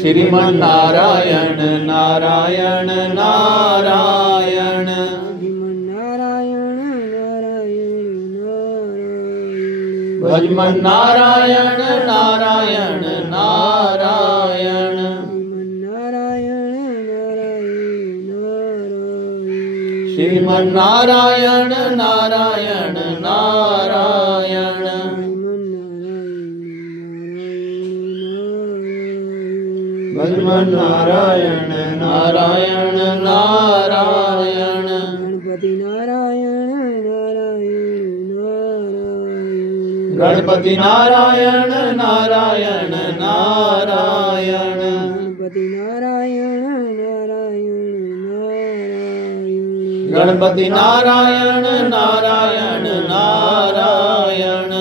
श्रीमन्नारायण नारायण नारायण भजमन्नारायण नारायण नारायण श्रीमन्नारायण नारायण नारायण भजमन्नारायण नारायण नारायण गणपति नारायण नारायण नारायण गणपति नारायण नारायण नारायण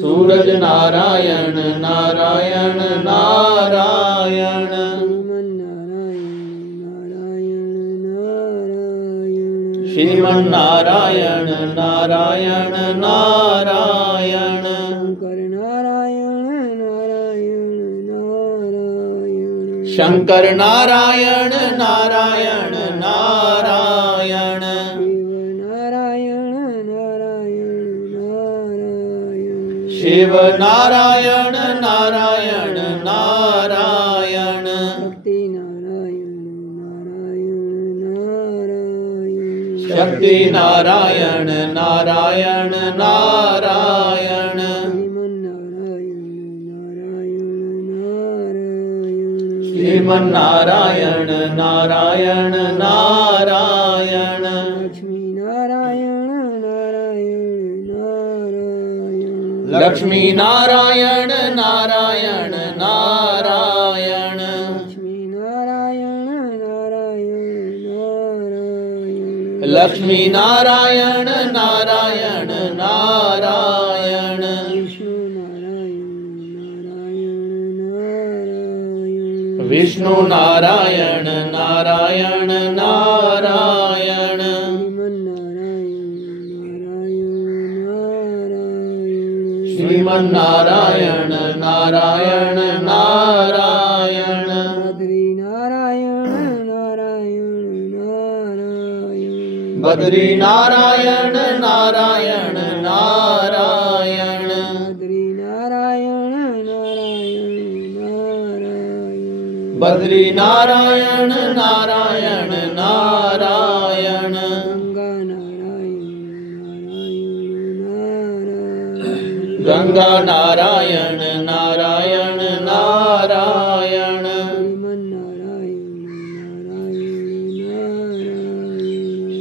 सूरज नारायण नारायण नारायण श्रीमन्नारायण नारायण नारायण शंकर नारायण नारायण नारायण शिव नारायण नारायण नारायण शक्ति नारायण नारायण नारायण श्रीमन्नारायण नारायण नारायण लक्ष्मी नारायण नारायण नारायण लक्ष्मी नारायण नारायण नारायण विष्णु नारायण नारायण नारायण श्रीमन्नारायण नारायण नारायण बद्री नारायण नारायण नारायण बद्री नारायण नारायण नारायण गंगा नारायण नारायण नारायण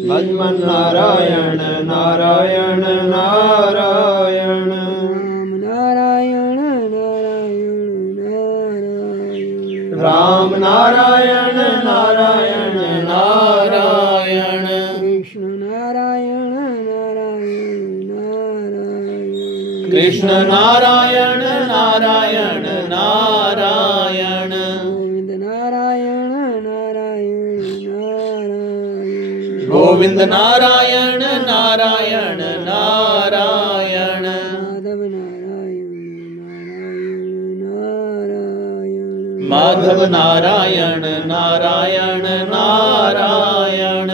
भजमन्नारायण नारायण नारायण राम नारायण नारायण नारायण कृष्ण नारायण नारायण नारायण गोविंद नारायण नारायण नारायण माधव नारायण नारायण नारायण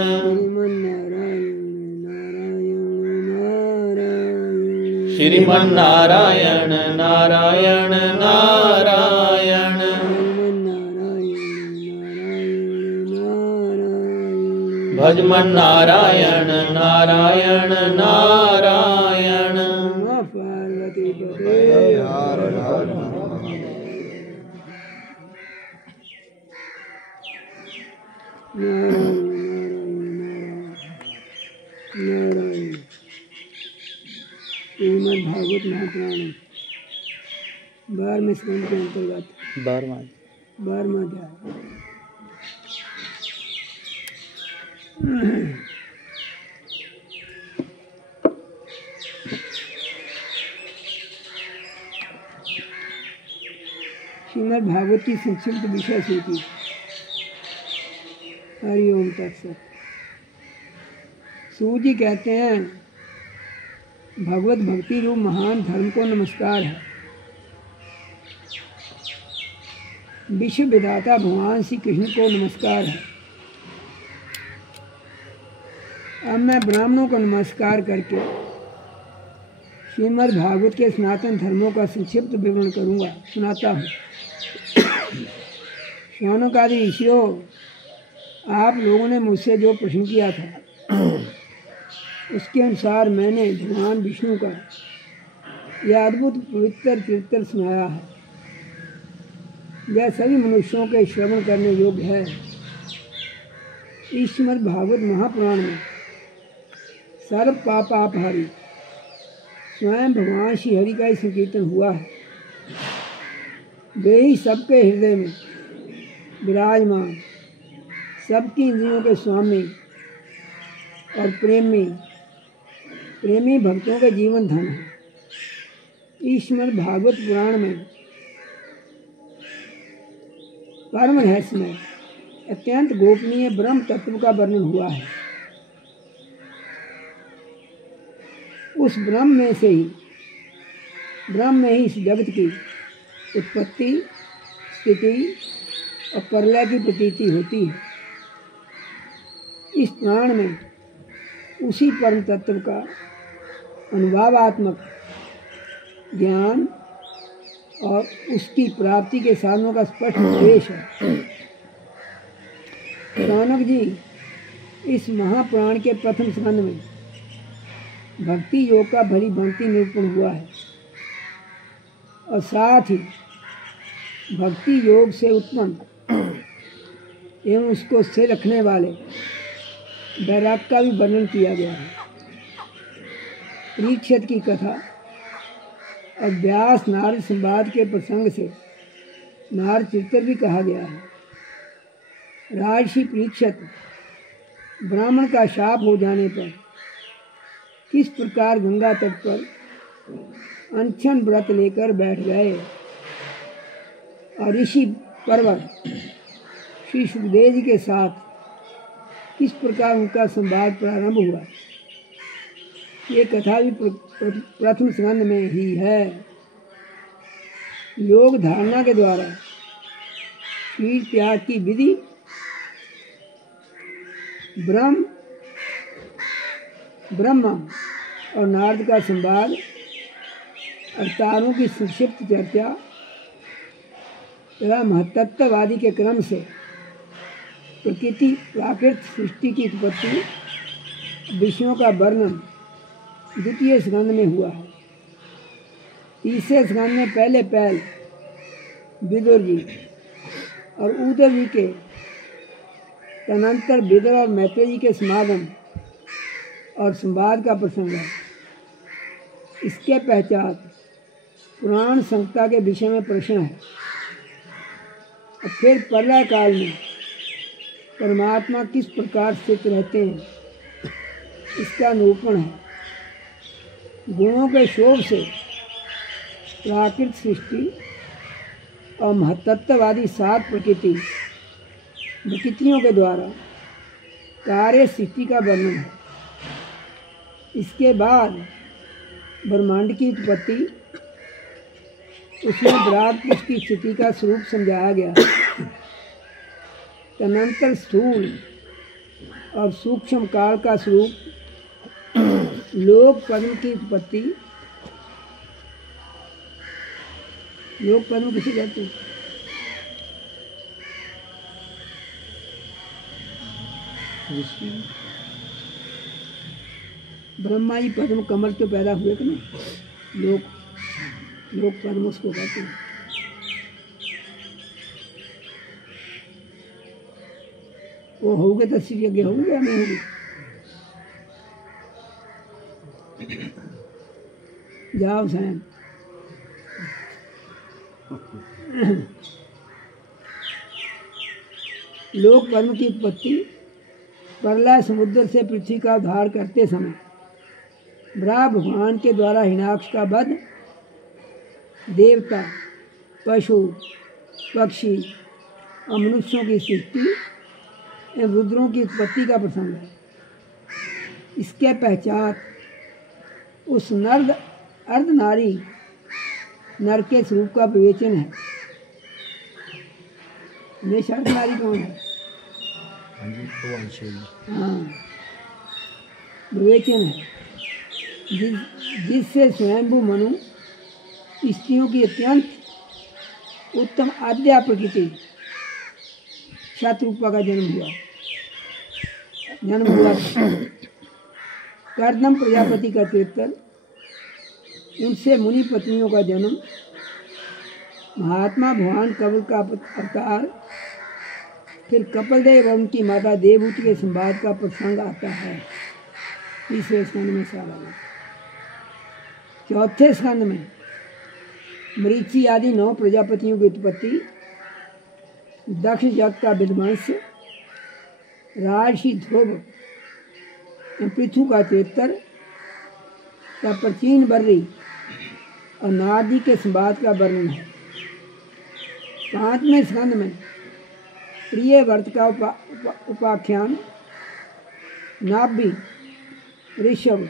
श्रीमन्नारायण नारायण नारायण भजमन्नारायण नारायण नारायण श्रीमद् भागवत महापुराण 12वें स्कंद के अंतर्गत 12वां अध्याय। श्रीमद् भागवत की संक्षिप्त विषय सूची। हरि ओम तत्सत। सूत जी कहते हैं भगवत भक्ति रूप महान धर्म को नमस्कार है। विश्व विधाता भगवान श्री कृष्ण को नमस्कार है। अब मैं ब्राह्मणों को नमस्कार करके श्रीमद् भागवत के सनातन धर्मों का संक्षिप्त विवरण करूंगा, सुनाता हूँ। शौनक आदि ऋषियों, आप लोगों ने मुझसे जो प्रश्न किया था उसके अनुसार मैंने भगवान विष्णु का यह अद्भुत पवित्र चरित्र सुनाया है। यह सभी मनुष्यों के श्रवण करने योग्य है। इस श्रीमद् भागवत महापुराण में सर्व पापापहारी स्वयं भगवान श्री हरि का ही संकीर्तन हुआ है। वे ही सबके हृदय में विराजमान, सबकी इंद्रियों के स्वामी और प्रेमी भक्तों के जीवन धन है। इस श्रीमद् भागवत पुराण में परम रहस्यमय अत्यंत गोपनीय ब्रह्म तत्व का वर्णन हुआ है। उस ब्रह्म में ही इस जगत की उत्पत्ति, स्थिति और प्रलय की प्रतीति होती है। इस पुराण में उसी परम तत्व का अनुभवात्मक ज्ञान और उसकी प्राप्ति के साधनों का स्पष्ट उपदेश है। शौनक जी, इस महापुराण के प्रथम स्कंद में भक्ति योग का भली भांति निरूपण हुआ है और साथ ही भक्ति योग से उत्पन्न एवं उसको स्थिर रखने वाले वैराग्य का भी वर्णन किया गया है। परीक्षित की कथा और व्यास नारद संवाद के प्रसंग से नारद चरित्र भी कहा गया है। राजर्षि परीक्षित ब्राह्मण का शाप हो जाने पर किस प्रकार गंगा तट पर अनशन व्रत लेकर बैठ गए और ऋषि पर्वत श्री सुखदेव जी के साथ किस प्रकार उनका संवाद प्रारंभ हुआ, ये कथा भी प्रथम स्कंद में ही है। योग धारणा के द्वारा शील त्याग की विधि, ब्रह्मा और नारद का संवाद, अवतारों की संक्षिप्त चर्चा तथा महत्त्ववादी के क्रम से प्राकृत सृष्टि की उत्पत्ति विषयों का वर्णन द्वितीय स्कंद में हुआ है। तीसरे स्कंद में पहले विदुर जी और उद्धव जी के तदनंतर विदुर और मैत्रेय जी के समागम और संवाद का प्रसंग है। इसके पश्चात पुराण संहिता के विषय में प्रश्न है और फिर प्रलय काल में परमात्मा किस प्रकार स्थित रहते हैं इसका निरूपण है। गुणों के शोभ से प्राकृत सृष्टि और महत्त्ववादी सात प्रकृतियों के द्वारा कार्य सृष्टि का वर्णन है। इसके बाद ब्रह्मांड की उत्पत्ति, उसमें विराट पुरुष की स्थिति का स्वरूप समझाया गया। तदनंतर स्थूल और सूक्ष्म काल का स्वरूप, लोक पद्म की उत्पत्ति, लोक पद्म किसे कहते हैं? ब्रह्मा जी पद्म कमल तो पैदा हुए कि नहीं, लोक पद्म उसको कहते हैं। वो होगे तो श्री यज्ञ होगी या नहीं होगी? जाओ सैन। लोक पद्म की उत्पत्ति प्रलय समुद्र से पृथ्वी का उद्धार करते समय ब्रह्मा भगवान के द्वारा हिरण्याक्ष का वध, देवता, पशु, पक्षी और मनुष्यों की सृष्टि एवं रुद्रों की उत्पत्ति का प्रसंग है। इसके पश्चात उस अर्धनारी नर के स्वरूप का विवेचन है। निश अर्धनारी कौन है? हाँ, विवेचन है जिससे स्वयंभू मनु स्त्रियों की अत्यंत उत्तम आद्या प्रकृति शतरूपा का जन्म हुआ कर्दम प्रजापति का चरित्र, उनसे मुनि पत्नियों का जन्म, महात्मा भगवान कपिल का अवतार, फिर कपिलदेव और उनकी माता देवहूति के संवाद का प्रसंग आता है तीसरे स्कंद में सारा में। चौथे स्कंद में मरीचि आदि 9 प्रजापतियों की उत्पत्ति, दक्ष जग का विध्वंस, राजर्षि ध्रुव पृथु का चरित्र का प्राचीन बर्री और नारदी के संवाद का वर्णन है। 5वें स्कंद में प्रिय व्रत का उपाख्यान, नाभि, ऋषभ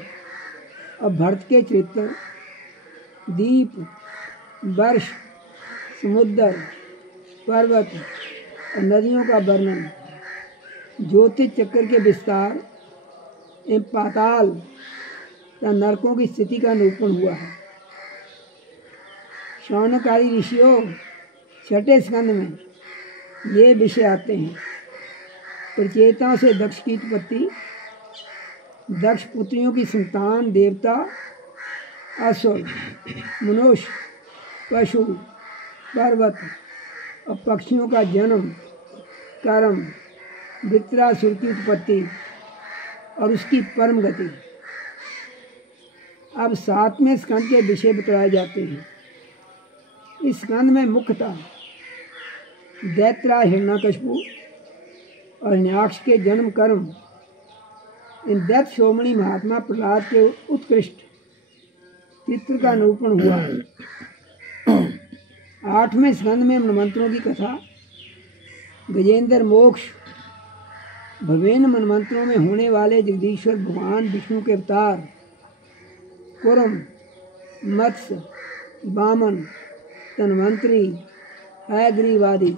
और भरत के चरित्र, दीप, वर्ष, समुद्र, पर्वत और नदियों का वर्णन, ज्योतिष चक्र के विस्तार एवं पाताल तथा नरकों की स्थिति का निरूपण हुआ है। शौनकादि ऋषियों 6ठे स्कंद में ये विषय आते हैं। प्रचेताओं से दक्ष की उत्पत्ति, दक्ष पुत्रियों की संतान देवता, असुर, मनुष्य, पशु, पर्वत और पक्षियों का जन्म, कर्म, वृत्रासुर की उत्पत्ति और उसकी परम गति। अब 7वें स्कंद के विषय बताए जाते हैं। इस स्कंद में मुख्यतः दैत्यराज हिरण्यकशिपु और हिरण्याक्ष के जन्म कर्म, इन दैत्य शिरोमणि महात्मा प्रहलाद के उत्कृष्ट चित्र का निरूपण हुआ है। 8वें स्कंद में मनमंत्रों की कथा, गजेंद्र मोक्ष, विभिन्न मनमंत्रों में होने वाले जगदीश्वर भगवान विष्णु के अवतार, कुरम, मत्स्य, वामन, तन्वंतरी, हयग्रीव आदि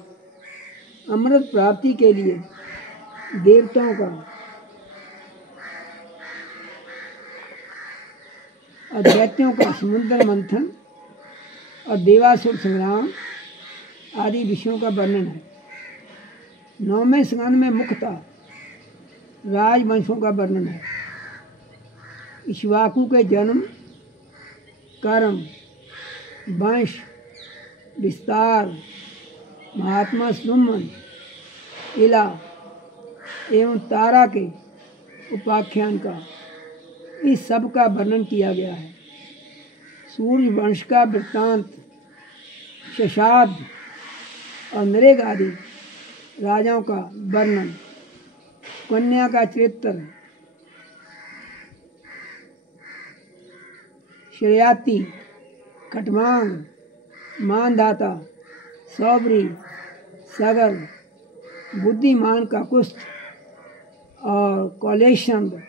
अमृत प्राप्ति के लिए देवताओं का और दैत्यों का समुद्र मंथन और देवासुर संग्राम आदि विषयों का वर्णन है। 9वें स्कंद में मुख्यतः राजवंशों का वर्णन है। इक्ष्वाकु के जन्म, कर्म, वंश, विस्तार, महात्मा सुमन, इला एवं तारा के उपाख्यान का, इस सब का वर्णन किया गया है। सूर्य वंश का वृत्तांत, शशाद और नरेग आदि राजाओं का वर्णन, कन्या का चरित्र, श्रेयाति, खटवांग, मानदाता, सौबरी, सगर, बुद्धिमान का कुस्त और कौलेशंद,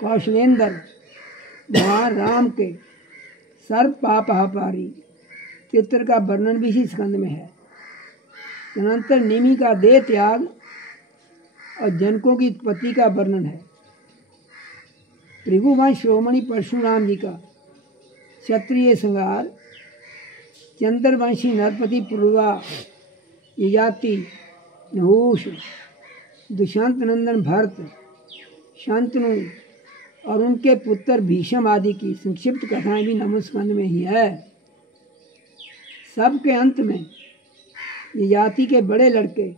कौशलेंद्र, भगवान राम के सर्व पापहारी चित्र का वर्णन भी इसी स्कंद में है। अनंतर निमि का देह त्याग और जनकों की उत्पत्ति का वर्णन है। भृगुवंश शिरोमणि परशुराम जी का क्षत्रिय संहार, चंद्रवंशी नरपति पूर्वा, ययाति, नहुष, दुष्यंत नंदन भरत, शंतनु और उनके पुत्र भीष्म आदि की संक्षिप्त कथाएं भी नवम स्कंद में ही है। सबके अंत में ययाति के बड़े लड़के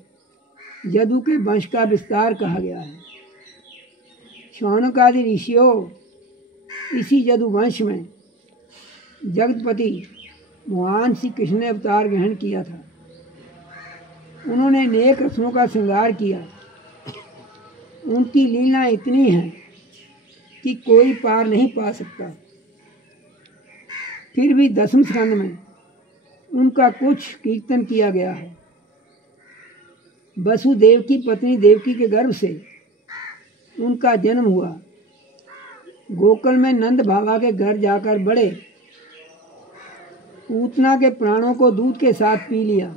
यदु के वंश का विस्तार कहा गया है। शौनक आदि ऋषियों इसी यदु वंश में जगतपति भगवान श्री कृष्ण ने अवतार ग्रहण किया था। उन्होंने नेक रत्नों का श्रृंगार किया। उनकी लीला इतनी है कि कोई पार नहीं पा सकता। फिर भी 10वें स्कंद में उनका कुछ कीर्तन किया गया है। वसुदेव की पत्नी देवकी के गर्भ से उनका जन्म हुआ गोकुल में नंद बाबा के घर जाकर बड़े पूतना के प्राणों को दूध के साथ पी लिया।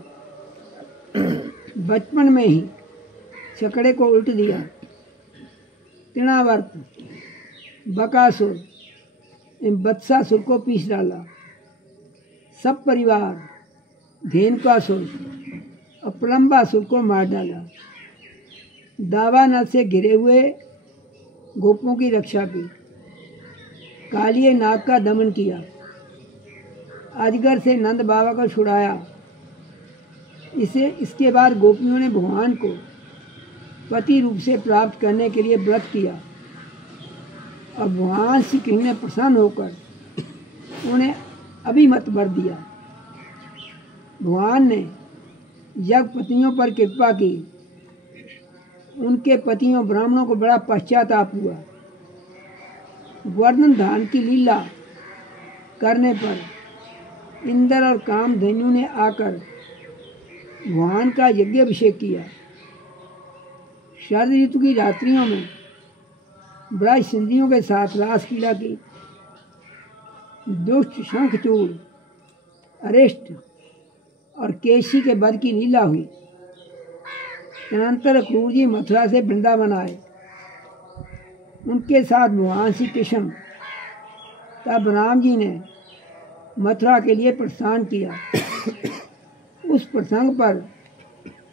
बचपन में ही छकड़े को उल्ट दिया। तृणावर्त, बकासुर एवं बत्सासुर को पीस डाला। सब परिवार धेनुकासुर और प्रलंबासुर को मार डाला। दावानल से घिरे हुए गोपों की रक्षा की। कालिए नाग का दमन किया। अजगर से नंद बाबा को छुड़ाया। इसके बाद गोपियों ने भगवान को पति रूप से प्राप्त करने के लिए व्रत किया और भगवान श्री कृष्ण ने प्रसन्न होकर उन्हें अभिमत वर दिया। भगवान ने जग पत्नियों पर कृपा की। उनके पतियों ब्राह्मणों को बड़ा पश्चाताप हुआ। वर्धन धान की लीला करने पर इंद्र और कामधेनु ने आकर भगवान का यज्ञाभिषेक किया। शरद ऋतु की रात्रियों में ब्रज सिंधियों के साथ रासलीला की। दुष्ट शंखचूड़, अरिष्ट और केशी के वध की लीला हुई। तदनंतर क्रूर जी मथुरा से वृंदावन आए। उनके साथ भगवान श्री कृष्ण तब राम जी ने मथुरा के लिए प्रस्थान किया। उस प्रसंग पर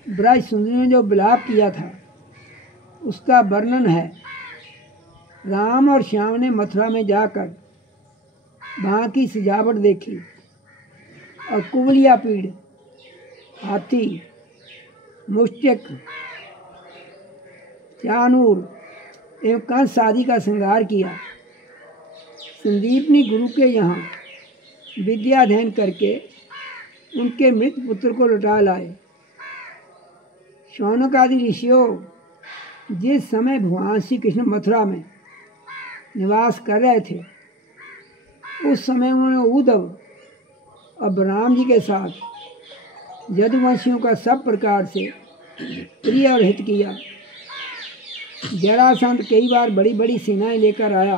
ब्रज सुंदरियों ने जो विलाप किया था उसका वर्णन है। राम और श्याम ने मथुरा में जाकर वहाँ की सजावट देखी और कुबलिया पीड़, हाथी, मुश्तिक, चानूर एवं कंस आदि का श्रृंगार किया। संदीपनी गुरु के यहाँ विद्या अध्ययन करके उनके मृत पुत्र को लौटा लाए। शौनक आदि ऋषियों जिस समय भगवान श्री कृष्ण मथुरा में निवास कर रहे थे उस समय उन्होंने उद्धव और बलराम जी के साथ यदुवंशियों का सब प्रकार से प्रिय और हित किया। जरासंध कई बार बड़ी बड़ी सेनाएं लेकर आया।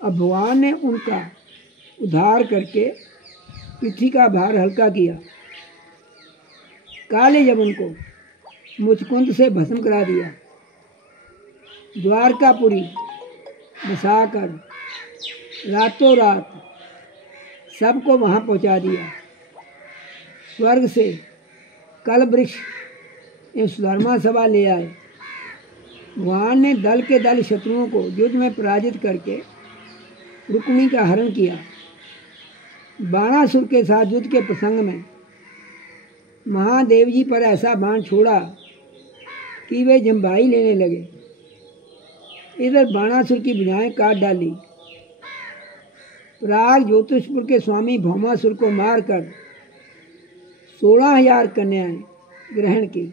अब भगवान ने उनका उद्धार करके पृथ्वी का भार हल्का किया। काले यवन को मुचकुंद से भस्म करा दिया। द्वारकापुरी बसाकर रातों रात सबको वहाँ पहुँचा दिया। स्वर्ग से कल वृक्ष एवं सुधर्मा सभा ले आए। भगवान ने दल के दल शत्रुओं को युद्ध में पराजित करके रुक्मिणी का हरण किया। बाणासुर के साथ युद्ध के प्रसंग में महादेव जी पर ऐसा बाण छोड़ा कि वे जम्बाई लेने लगे। इधर बाणासुर की भुजाएं काट डाली। प्राग ज्योतिषपुर के स्वामी भौमासुर को मारकर 16,000 कन्याएं ग्रहण की।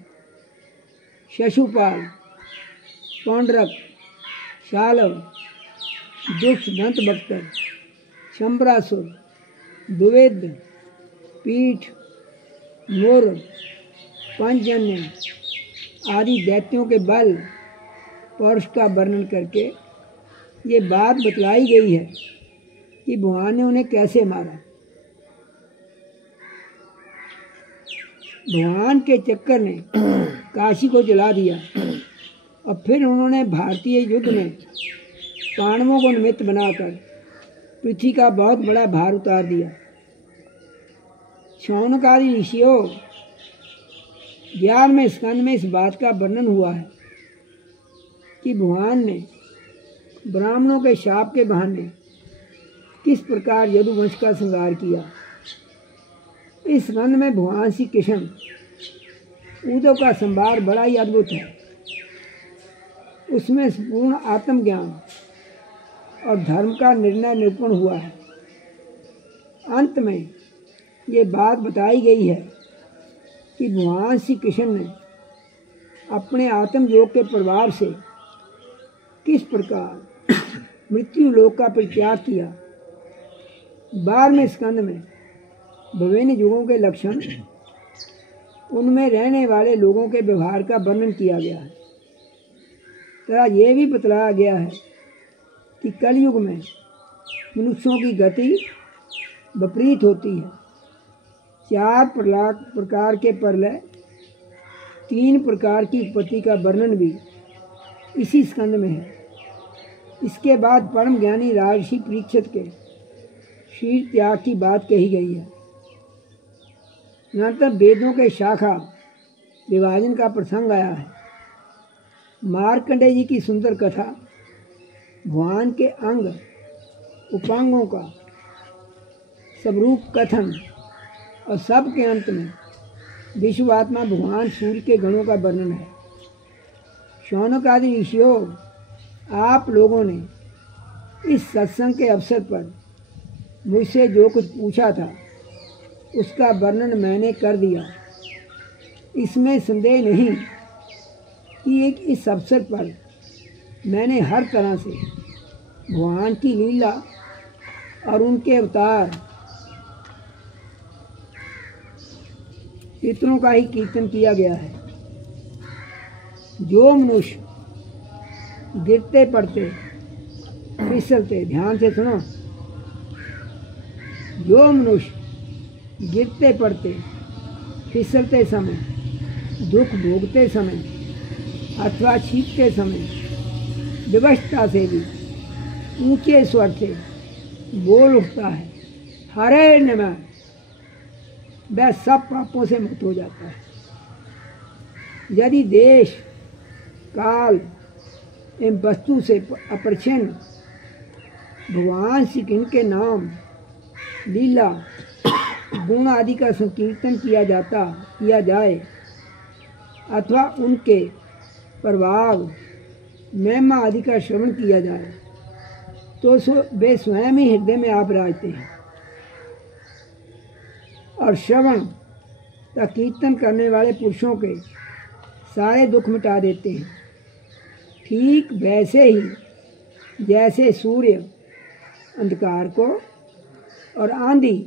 शशुपाल, पौंड्रक, शालव, दुष्ट दंतभक्तर, शंबरासुर, द्विवेद, पीठ, मोर, पंचजन्य आदि दैत्यों के बल पौरुष का वर्णन करके ये बात बतलाई गई है कि भगवान ने उन्हें कैसे मारा। भगवान के चक्कर ने काशी को जला दिया और फिर उन्होंने भारतीय युद्ध में पांडवों को निमित्त बनाकर पृथ्वी का बहुत बड़ा भार उतार दिया। शौनक आदि ऋषियों 11वें स्कंद में इस बात का वर्णन हुआ है कि भगवान ने ब्राह्मणों के शाप के बहाने किस प्रकार यदुवंश का श्रृंगार किया। इस स्कंद में भगवान श्री कृष्ण उद्धव का संवाद बड़ा ही अद्भुत है। उसमें पूर्ण आत्मज्ञान और धर्म का निर्णय निरूपण हुआ है। अंत में ये बात बताई गई है कि भगवान श्री कृष्ण ने अपने आत्म योग के प्रभाव से किस प्रकार मृत्यु लोक का परित्याग किया। 12वें स्कंद में विभिन्न युगों के लक्षण, उनमें रहने वाले लोगों के व्यवहार का वर्णन किया गया है। तथा यह भी बतलाया गया है कि कलयुग में मनुष्यों की गति विपरीत होती है। 4 प्रकार के प्रलय, 3 प्रकार की उत्पत्ति का वर्णन भी इसी स्कंद में है। इसके बाद परम ज्ञानी राजर्षि परीक्षित के शीर त्याग की बात कही गई है। अनंतर वेदों के शाखा विभाजन का प्रसंग आया है। मार्कंडेय जी की सुंदर कथा, भगवान के अंग उपांगों का स्वरूप कथन और सब के अंत में विश्वात्मा भगवान सूर्य के गणों का वर्णन है। शौनक आदि ऋषियों, आप लोगों ने इस सत्संग के अवसर पर मुझसे जो कुछ पूछा था उसका वर्णन मैंने कर दिया। इसमें संदेह नहीं कि इस अवसर पर मैंने हर तरह से भगवान की लीला और उनके अवतार चित्रों का ही कीर्तन किया गया है। जो मनुष्य गिरते पड़ते फिसलते, ध्यान से सुनो, जो मनुष्य गिरते पड़ते फिसलते समय, दुख भोगते समय अथवा छींकते समय विवशता से भी ऊंचे स्वर से बोल उठता है हरे नमः, वह सब पापों से मुक्त हो जाता है। यदि देश काल एवं वस्तु से अपरिच्छिन्न भगवान श्री कृष्ण के नाम, लीला, गुण आदि का संकीर्तन किया जाए अथवा उनके प्रभाव, महिमा आदि का श्रवण किया जाए तो वे स्वयं ही हृदय में आप विराजते हैं और श्रवण का कीर्तन करने वाले पुरुषों के सारे दुख मिटा देते हैं। ठीक वैसे ही जैसे सूर्य अंधकार को और आंधी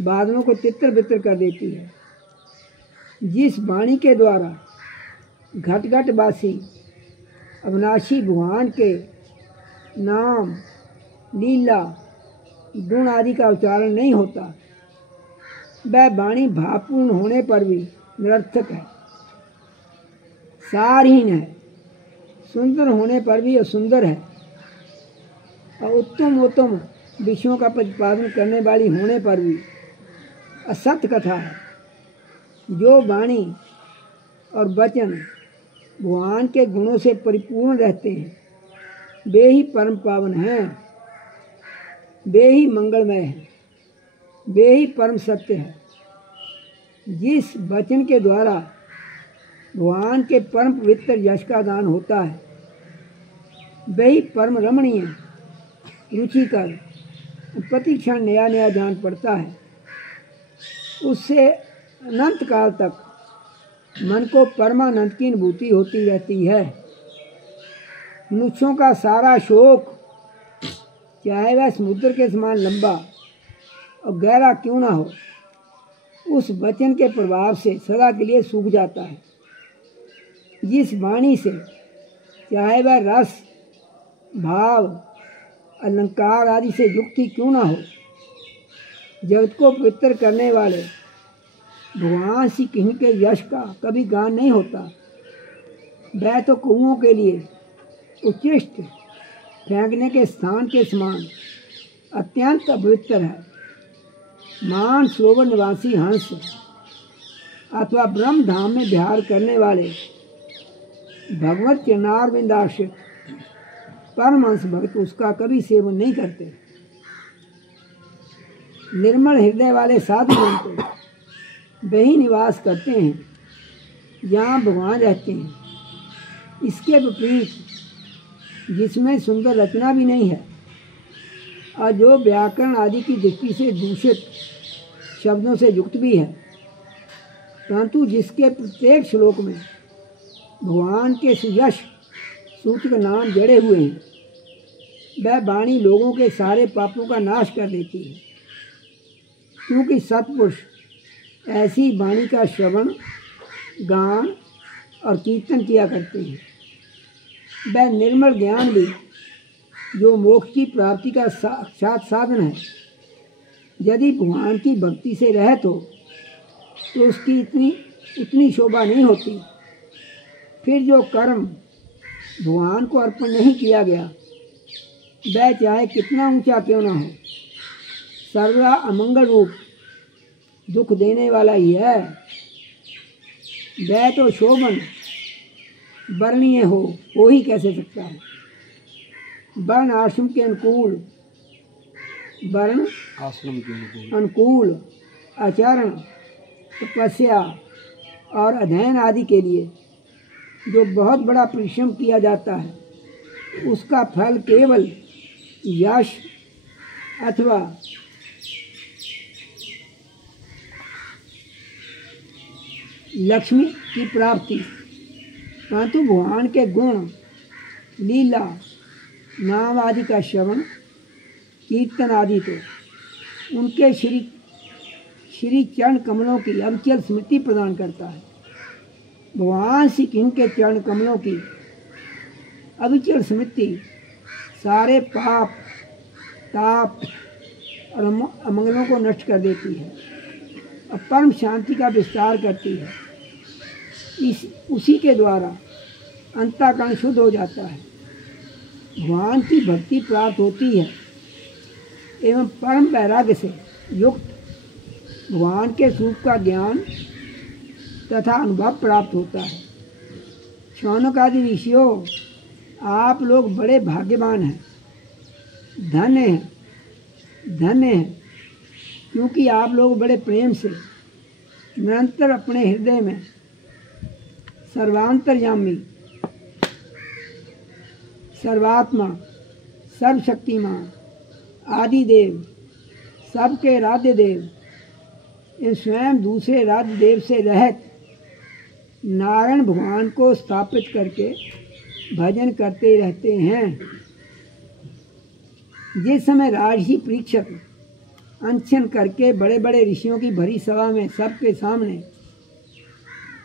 बादलों को तितर बितर कर देती है, जिस वाणी के द्वारा घट घट वासी अविनाशी भगवान के नाम, लीला, गुण आदि का उच्चारण नहीं होता, वह वाणी भावपूर्ण होने पर भी निरर्थक है, सारहीन है, सुंदर होने पर भी असुंदर है और उत्तम विषयों का प्रतिपादन करने वाली होने पर भी असत्य कथा है। जो वाणी और वचन भगवान के गुणों से परिपूर्ण रहते हैं, वे ही परम पावन हैं, वे ही मंगलमय हैं, वे ही परम सत्य है। जिस वचन के द्वारा भगवान के परम पवित्र यश का दान होता है, वही परम रमणीय, रुचिकर, प्रति क्षण नया नया जान पड़ता है। उससे अनंत काल तक मन को परमानंद की अनुभूति होती रहती है। मनुष्यों का सारा शोक, चाहे वह समुद्र के समान लंबा और गहरा क्यों ना हो, उस वचन के प्रभाव से सदा के लिए सूख जाता है। जिस वाणी से, चाहे वह रस, भाव, अलंकार आदि से युक्ति क्यों ना हो, जगत को पवित्र करने वाले भगवान श्री कृष्ण के यश का कभी गान नहीं होता। वह तो कौओं के लिए उच्चिष्ट फेंकने के स्थान के समान अत्यंत अपवित्र है। मान सरोवर निवासी हंस अथवा ब्रह्म धाम में विहार करने वाले भगवत चरणारविंदाश्रित परमहंस भक्त उसका कभी सेवन नहीं करते। निर्मल हृदय वाले साधु जन तो वही निवास करते हैं जहाँ भगवान रहते हैं। इसके विपरीत, जिसमें सुंदर रचना भी नहीं है और जो व्याकरण आदि की दृष्टि से दूषित शब्दों से युक्त भी है, परंतु जिसके प्रत्येक श्लोक में भगवान के यश सूचक नाम जड़े हुए हैं, वह वाणी लोगों के सारे पापों का नाश कर देती है। क्योंकि सत्पुरुष ऐसी वाणी का श्रवण, गान और कीर्तन किया करते हैं। वह निर्मल ज्ञान भी जो मोक्ष की प्राप्ति का साक्षात साधन है। यदि भगवान की भक्ति से रहत हो तो उसकी उतनी शोभा नहीं होती। फिर जो कर्म भगवान को अर्पण नहीं किया गया वह चाहे कितना ऊंचा क्यों ना हो, सर्वदा अमंगल रूप दुख देने वाला ही है। वह तो शोभन वर्णीय हो ही कैसे सकता है। वर्ण आश्रम के अनुकूल अनुकूल आचरण, तपस्या और अध्ययन आदि के लिए जो बहुत बड़ा परिश्रम किया जाता है, उसका फल केवल यश अथवा लक्ष्मी की प्राप्ति, परंतु भगवान के गुण, लीला, नाम आदि का श्रवण, कीर्तन आदि तो उनके श्री चरण कमलों की अविचल स्मृति प्रदान करता है। भगवान श्री कृष्ण के चरण कमलों की अविचल स्मृति सारे पाप, ताप और अमंगलों को नष्ट कर देती है और परम शांति का विस्तार करती है। उसी के द्वारा अंतःकरण शुद्ध हो जाता है, भगवान की भक्ति प्राप्त होती है एवं परम वैराग्य से युक्त भगवान के स्वरूप का ज्ञान तथा अनुभव प्राप्त होता है। शौनक आदि ऋषियों, आप लोग बड़े भाग्यवान हैं, धन्य हैं, क्योंकि आप लोग बड़े प्रेम से निरंतर अपने हृदय में सर्वांतर्यामी, सर्वात्मा, सर्वशक्तिमान, आदिदेव, सबके राध्य देव एवं स्वयं दूसरे राध्य देव से रहित नारायण भगवान को स्थापित करके भजन करते रहते हैं। जिस समय राजर्षि परीक्षित अनशन करके बड़े बड़े ऋषियों की भरी सभा में सबके सामने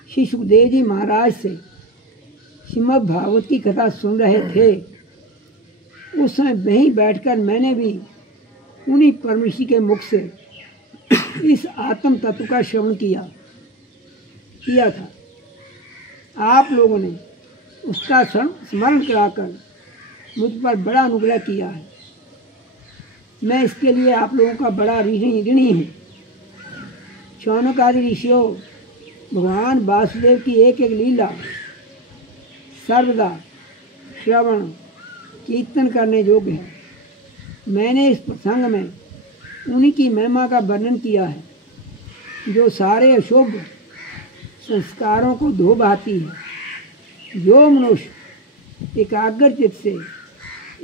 श्री सुखदेव जी महाराज से श्रीमद् भागवत की कथा सुन रहे थे, उस समय वहीं बैठकर मैंने भी उन्हीं परम ऋषि के मुख से इस आत्म तत्व का श्रवण किया था। आप लोगों ने उसका स्मरण कराकर मुझ पर बड़ा अनुग्रह किया है। मैं इसके लिए आप लोगों का बड़ा ऋणी हूँ। शौनक आदि ऋषियों, भगवान वासुदेव की एक एक लीला सर्वदा श्रवण कीर्तन करने योग्य है। मैंने इस प्रसंग में उन्हीं की महिमा का वर्णन किया है, जो सारे अशुभ संस्कारों को धो बहाती है। जो मनुष्य एकाग्र चित्त से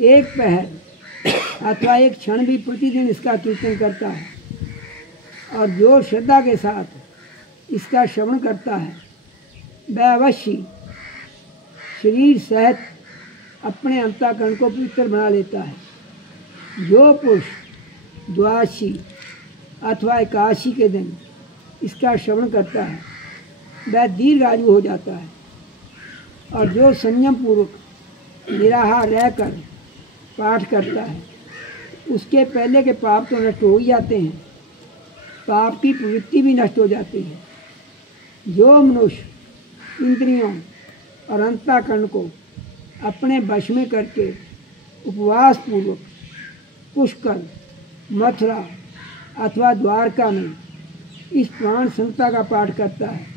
एक पहर अथवा एक क्षण भी प्रतिदिन इसका कीर्तन करता है और जो श्रद्धा के साथ इसका श्रवण करता है, वह अवश्य शरीर सहित अपने अंतःकरण को पवित्र बना लेता है। जो पुरुष द्वादशी अथवा एकादशी के दिन इसका श्रवण करता है, वह दीर्घायु हो जाता है और जो संयम पूर्वक निराहार रहकर पाठ करता है, उसके पहले के पाप तो नष्ट हो ही जाते हैं, पाप की प्रवृत्ति भी नष्ट हो जाती है। जो मनुष्य इंद्रियों और अंतःकरण को अपने वश में करके उपवास पूर्वक पुष्कर, मथुरा अथवा द्वारका में इस प्राण संहिता का पाठ करता है,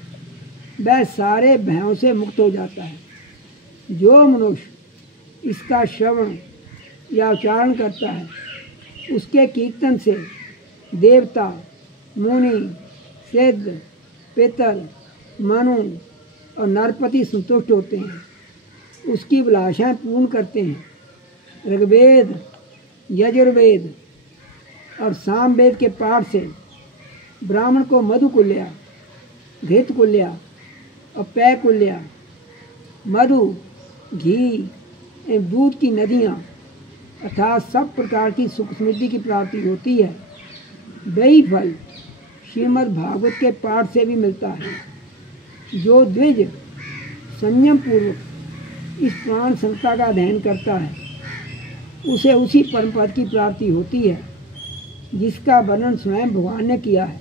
वह सारे भयों से मुक्त हो जाता है। जो मनुष्य इसका श्रवण या उच्चारण करता है, उसके कीर्तन से देवता, मुनि, सिद्ध, पितर, मनु और नरपति संतुष्ट होते हैं, उसकी अभिलाषाएं पूर्ण करते हैं। ऋग्वेद, यजुर्वेद और सामवेद के पाठ से ब्राह्मण को मधुकुल्या, घृतकुल्या और पैकुल्या, मधु, घी एवं दूध की नदियाँ अर्थात सब प्रकार की सुख समृद्धि की प्राप्ति होती है। वही फल श्रीमद् भागवत के पाठ से भी मिलता है। जो द्विज संयम पूर्वक इस प्राण संहिता का अध्ययन करता है, उसे उसी परम पद की प्राप्ति होती है जिसका वर्णन स्वयं भगवान ने किया है।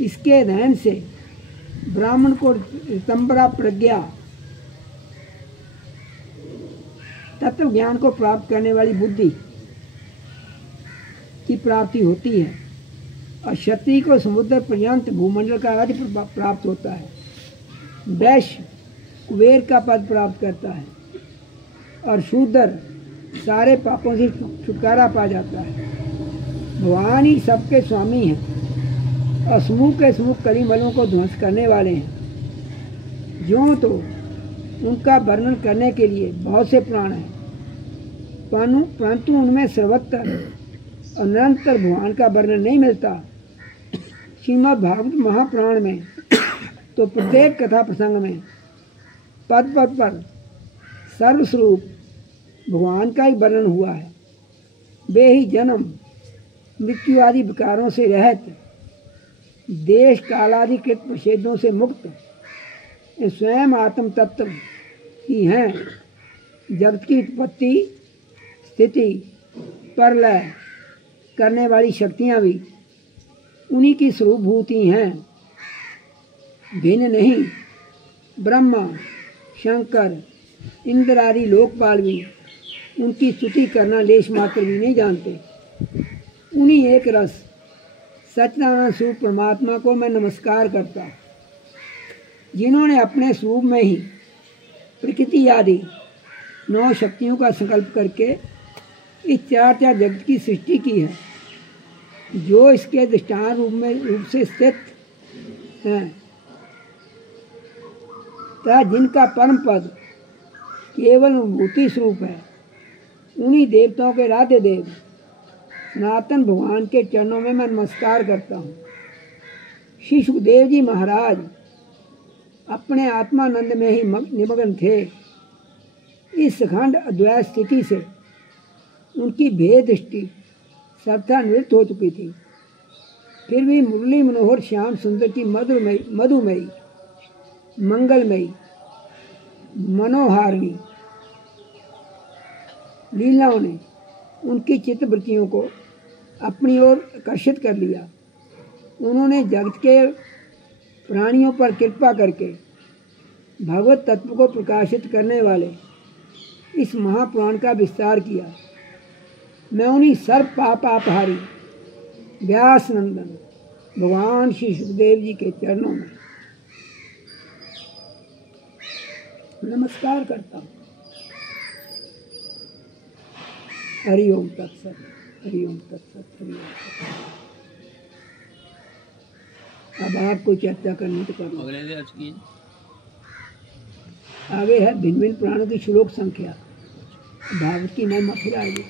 इसके अध्ययन से ब्राह्मण को ऋतंबरा प्रज्ञा तत्व ज्ञान को प्राप्त करने वाली बुद्धि की प्राप्ति होती है और क्षत्रिय को समुद्र पर्यंत भूमंडल का राज्य प्राप्त होता है। वैश्य कुबेर का पद प्राप्त करता है और शूद्र सारे पापों से छुटकारा पा जाता है। भगवान ही सबके स्वामी हैं और समूह के समूह कलिमलों को ध्वंस करने वाले हैं। ज्यों तो उनका वर्णन करने के लिए बहुत से प्राण हैं, परंतु उनमें सर्वत्र और निरंतर भगवान का वर्णन नहीं मिलता। श्रीमद् भागवत महापुराण में तो प्रत्येक कथा प्रसंग में पद पद पर सर्वस्वरूप भगवान का ही वर्णन हुआ है। वे ही जन्म मृत्यु आदि विकारों से रहित, देश कालादि कृत प्रषेधों से मुक्त स्वयं आत्म तत्व ही हैं। जगत की उत्पत्ति स्थिति प्रलय करने वाली शक्तियाँ भी उन्हीं की स्वरूपभूति हैं, भिन्न नहीं। ब्रह्मा शंकर इंद्र आदि लोकपाल भी उनकी स्तुति करना लेश मात्र भी नहीं जानते। उन्हीं एक रस सच्चिदानंद स्वरूप परमात्मा को मैं नमस्कार करता, जिन्होंने अपने स्वरूप में ही प्रकृति आदि 9 शक्तियों का संकल्प करके इस चार जगत की सृष्टि की है, जो इसके दृष्टांत रूप से स्थित हैं, तथा जिनका परम पद केवल अनुभूति स्वरूप है। उन्हीं देवताओं के राधे देव सनातन भगवान के चरणों में मैं नमस्कार करता हूँ। श्री सुखदेव जी महाराज अपने आत्मानंद में ही निमग्न थे। इस अखंड अद्वैत स्थिति से उनकी भेद दृष्टि सर्वथा निवृत्त हो चुकी थी। फिर भी मुरली मनोहर श्याम सुंदर की मधुमयी मंगलमयी मनोहारिणी लीलाओं ने उनकी चित्तवृत्तियों को अपनी ओर आकर्षित कर लिया। उन्होंने जगत के प्राणियों पर कृपा करके भगवत तत्व को प्रकाशित करने वाले इस महापुराण का विस्तार किया। मैं उन्हीं सर्व पापापहारी व्यास नंदन भगवान श्री सुखदेव जी के चरणों में नमस्कार करता हूँ। हरि ओम तत्सत, हरि ओम तत्सत, हरि ओम तत्सत। अब आपको चर्चा करनी तो करो। आगे है भिन्न भिन्न पुराणों की श्लोक संख्या। भागवत की महिमा फिर आएगी।